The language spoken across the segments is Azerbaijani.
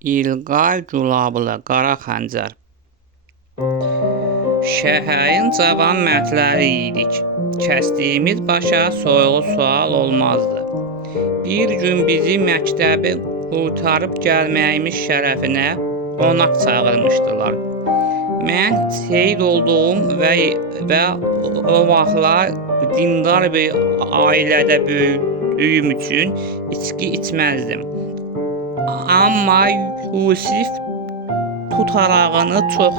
İlqay Gülablı Qara Xəncər. Şəhərin cavan mərdləri idik. Kəsdiyimiz başa soyulu sual olmazdı. Bir gün bizi məktəbi qurtarıb gəlməyimiz şərəfinə qonaq çağırmışdılar. Mən seyid olduğum və o vaxtlar dindar bir ailədə böyüdüyüm üçün içki içməzdim. Amma Yusif tutarağını çox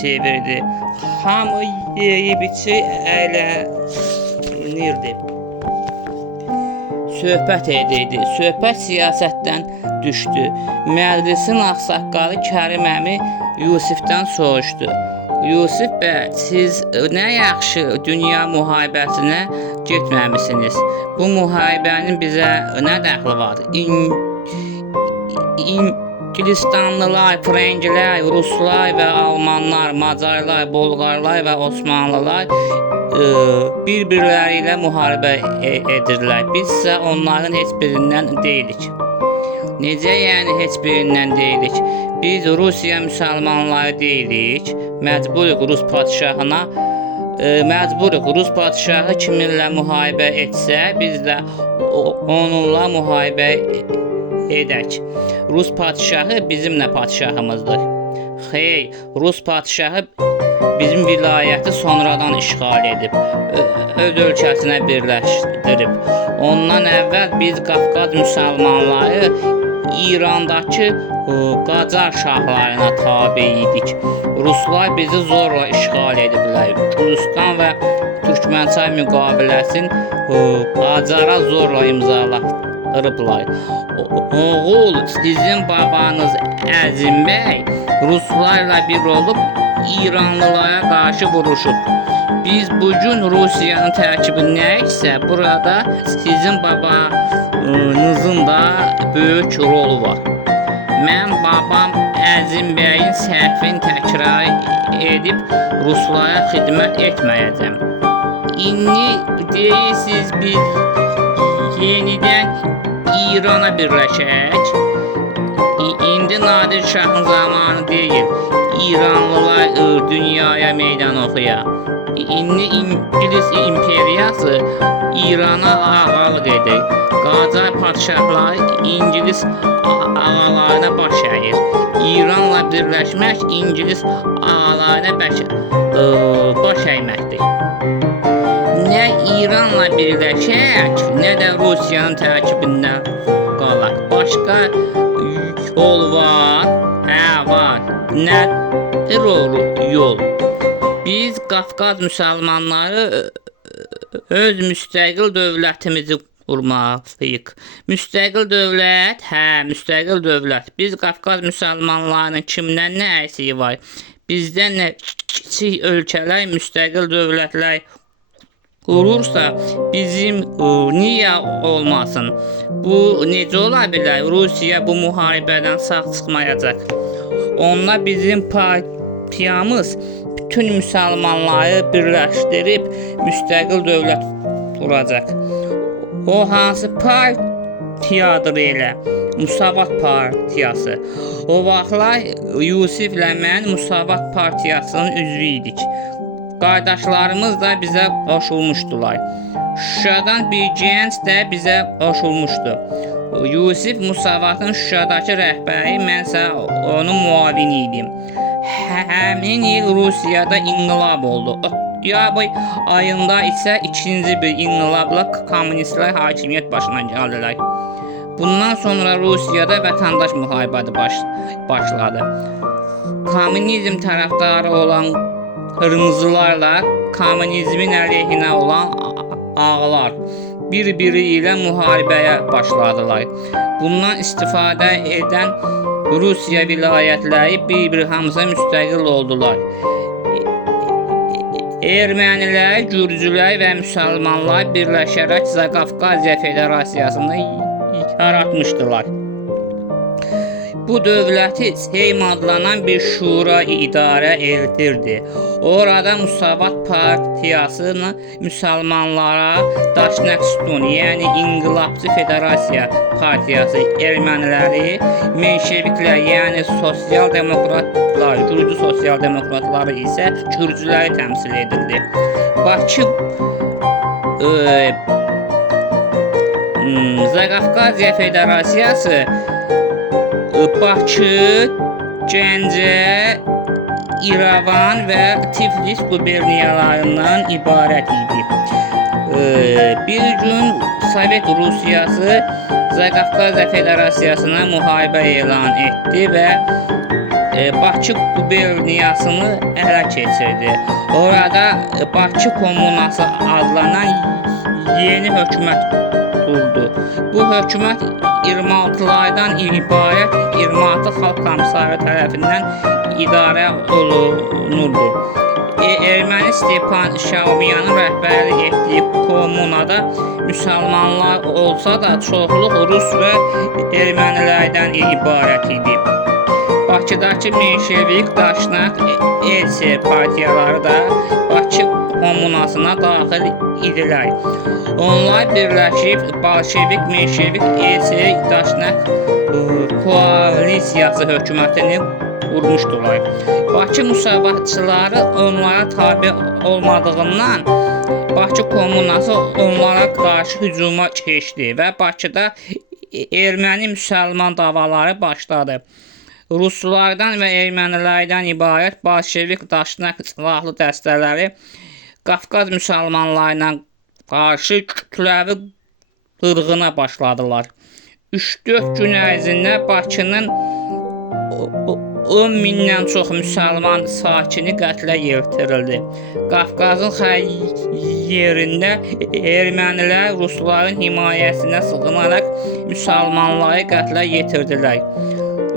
sevirdi. Hamı yeyib içi əylənirdi. Söhbət edirdi. Söhbət siyasətdən düşdü. Məclisin ağsaqqalı Kərim əmi Yusifdən soruşdu. Yusif bəy, siz nə yaxşı dünya müharibəsinə getməmisiniz. Bu müharibənin bizə nə dəxli var? İngilistanlılar, Frenklər, Ruslar və Almanlar, Macarlar, Bolqarlar və Osmanlılar bir-birləri ilə müharibə edirlər. Biz isə onların heç birindən deyilik. Necə yəni heç birindən deyilik? Biz Rusiya müsəlmanları deyilik. Məcburuq Rus padşahına. Rus padşahı kiminlə müharibə etsə, biz də onunla müharibə edək. Rus padşahı bizimlə padşahımızdır. Xeyr, Rus padşahı bizim vilayəti sonradan işğal edib, öz ölkəsinə birləşdirib. Ondan əvvəl biz Qafqaz müsəlmanları İrandakı Qacar şahlarına tabe idik. Ruslar bizi zorla işğal ediblər. Gürcüstan və Türkmənçay müqaviləsini Qacara zorla imzalatdırıblar. Oğul, sizin babanız Əzim bəy Ruslarla bir olub İranlılara qarşı vuruşub. Biz bugün Rusiyanın tərkibindəyiksə, burada sizin babanızın da böyük rolu var. Mən babam Əzim bəyin səhvini təkrar edib Ruslara xidmət etməyəcəm. İndi deyirsiniz biz yenidən İrana birləşək. İndi Nadir Şahın zamanı deyil. İranlılar dünyaya meydan oxuya. İndi İngiliz imperiyası İrana ağalıq edir. Qacar padşahları İngiliz ağalarına baş əyir. İranla birləşmək İngiliz ağalarına baş əyməkdir. Nə İranla birləşək, nə də Rusiyanın tərkibində qalaq. Başqa yol var? Hə, var. Nədir o yol? Biz Qafqaz müsəlmanları öz müstəqil dövlətimizi qurmalıyıq. Müstəqil dövlət? Hə, müstəqil dövlət. Biz Qafqaz müsəlmanlarının kimdən nə əksiyi var? Bizdən nə kiçik ölkələr, müstəqil dövlətlər qurursa, bizim niyə olmasın? Bu necə ola bilər? Rusiya bu müharibədən sağ çıxmayacaq. Onunla bizim partiyamız bütün müsəlmanları birləşdirib müstəqil dövlət quracaq. O hansı partiyadır elə? Müsavat partiyası. O vaxtlar Yusiflə mən Müsavat partiyasının üzvü idik. Qardaşlarımız da bizə qoşulmuşdular. Şuşadan bir gənc də bizə qoşulmuşdu. Yusif Müsavatın Şuşadakı rəhbəri, mənsə onun müavini idim. Həmin il Rusiyada inqilab oldu. Oktyabr ayında isə ikinci bir inqilabla kommunistlər hakimiyyət başına gəldilər. Bundan sonra Rusiyada vətəndaş müharibəsi başladı. Kommunizm tərəfdarı olan qırmızılarla kommunizmin əleyhinə olan ağalar bir-biri ilə müharibəyə başladılar. Bundan istifadə edən Rusiya vilayətləri bir-bir hamısı müstəqil oldular. Ermənilər, Gürcülər və müsəlmanlar birləşərək Qafqaziya Federasiyasını yaratmışdılar. Bu dövləti Seym adlanan bir şura idarə edirdi. Orada Müsavat Partiyasını müsəlmanlara Daşnaqston, yəni İnqilabçı Federasiya Partiyası erməniləri, menşeviklər, yəni sosial demokratlar, gürcü sosial demokratları isə gürcüləri təmsil edirdi. Bakı Zaqafqaziya Federasiyası Bakı, Gəncə, İrəvan və Tiflis quberniyalarından ibarət idi. Bir gün Sovet Rusiyası Zaqafqaziya Federasiyasına müharibə elan etdi və Bakı quberniyasını ələ keçirdi. Orada Bakı Kommunası adlanan yeni hökumət kurdu. Bu hökumət 26'lardan ibarət 26 xalq komissarı tərəfindən idarə olunurdu. Erməni Stepan Şaumyanın rəhbərlik etdiyi kommunada müsəlmanlar olsa da çoxluq Rus və ermənilərdən ibarət idi. Bakıdakı menşevik, Daşnaq, LC partiyaları da Bakı kommunasına daxil idilər. Onlar birləşib Bolşevik, Menşevik, LC, Daşnaq koalisiyası hökumətini qurmuşdular. Bakı müsavatçıları onlara tabi olmadığından Bakı kommunası onlara qarşı hücuma keçdi və Bakıda erməni-müsəlman davaları başladı. Ruslardan və ermənilərdən ibarət Bolşevik, Daşnaq silahlı dəstələri Qafqaz müsəlmanlarına qarşı kütləvi qırğına başladılar. 3-4 gün ərzində Bakının 10 mindən çox müsəlman sakini qətlə yetirildi. Qafqazın hər yerində ermənilər Rusların himayəsinə sığınaraq müsəlmanları qətlə yetirdilər.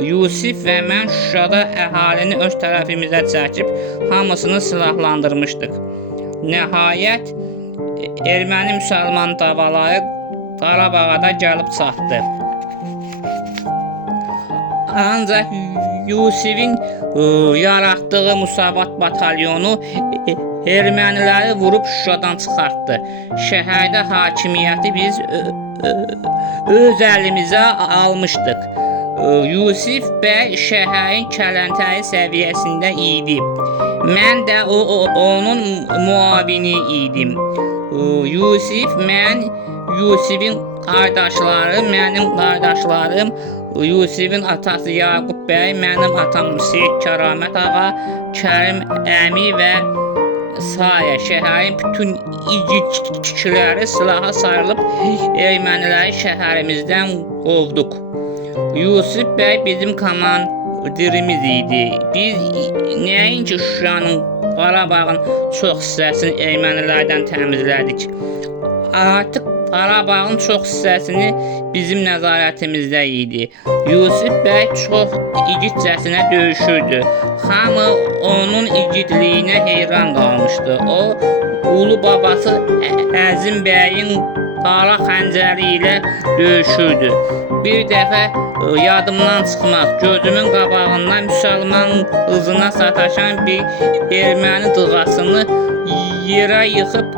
Yusif və mən Şuşada əhalini öz tərəfimizə çəkib hamısını silahlandırmışdıq. Nəhayət erməni-müsəlman davaları Qarabağa da gəlib çatdı. Ancaq Yusifin yaratdığı Müsavat batalyonu erməniləri vurub Şuşadan çıxartdı. Şəhərdə hakimiyyəti biz öz əlimizə almışdıq. Yusif bəy şəhərin kələntəri səviyyəsində idi. Mən də onun muavini idim. Yusif, mən, Yusifin qardaşları, mənim qardaşlarım, Yusifin atası Yaqub bəy, mənim atam Seyid Kəramət ağa, Kərim əmi və sayə şəhərin bütün igid kişiləri silaha sarılıb erməniləri şəhərimizdən qovduq. Yusif bəy bizim komandirimiz idi. Biz nəinki Şuşanın, Qarabağın çox hissəsini ermənilərdən təmizlədik. Artıq Qarabağın çox hissəsini bizim nəzarətimizdə idi. Yusif bəy çox igidcəsinə döyüşürdü. Hamı onun igidliyinə heyran qalmışdı. O, ulu babası Əzim bəyin qara xəncəri ilə döyüşürdü. Bir dəfə yadımdan çıxmaz, gözümün qabağından müsəlman qızına sataşan bir erməni dığasını yerə yıxıb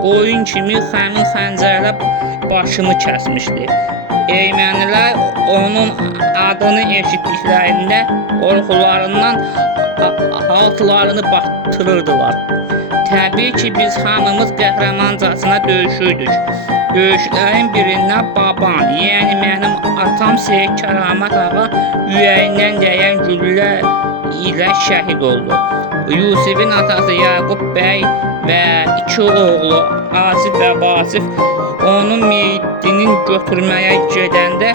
qoyun kimi həmin xəncərlə başını kəsmişdi. Ermənilər onun adını eşitdiklərində qorxularından altlarını batırırdılar. Təbii ki, biz hamımız qəhrəmancasına döyüşürdük. Döyüşlərin birində babam, yəni mənim atam Seyid Kəramət ağa ürəyindən dəyən güllə ilə şəhid oldu. Yusifin atası Yaqub bəy və 2 oğlu Asif və Vasif onun meyitini götürməyə gedəndə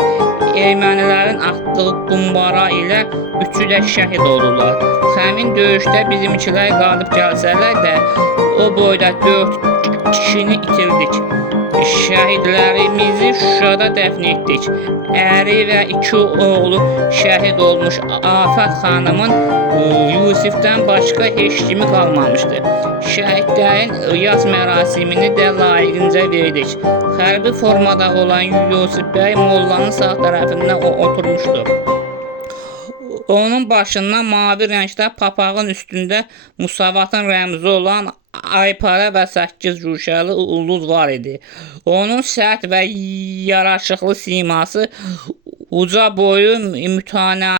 ermənilərin atdığı qumbara ilə 3'ü də şəhid oldular. Həmin döyüşdə bizimkilər qalıb gəlsələr də o boyda 4 kişini itirdik. Şəhidlərimizi Şuşada dəfn etdik. Əri və 2 oğlu şəhid olmuş Afət xanımın Yusifdən başqa heç kimi qalmamışdı. Şəhidlərin yas mərasimini də layiqincə verdik. Hərbi formada olan Yusif bəy mollanın sağ tərəfində oturmuşdu. Onun başından mavi rəngdə papağın üstündə Musavatın rəmzi olan aypara və 8 guşəli ulduz var idi. Onun sərt və yaraşıqlı siması, uca boyu, mütənasib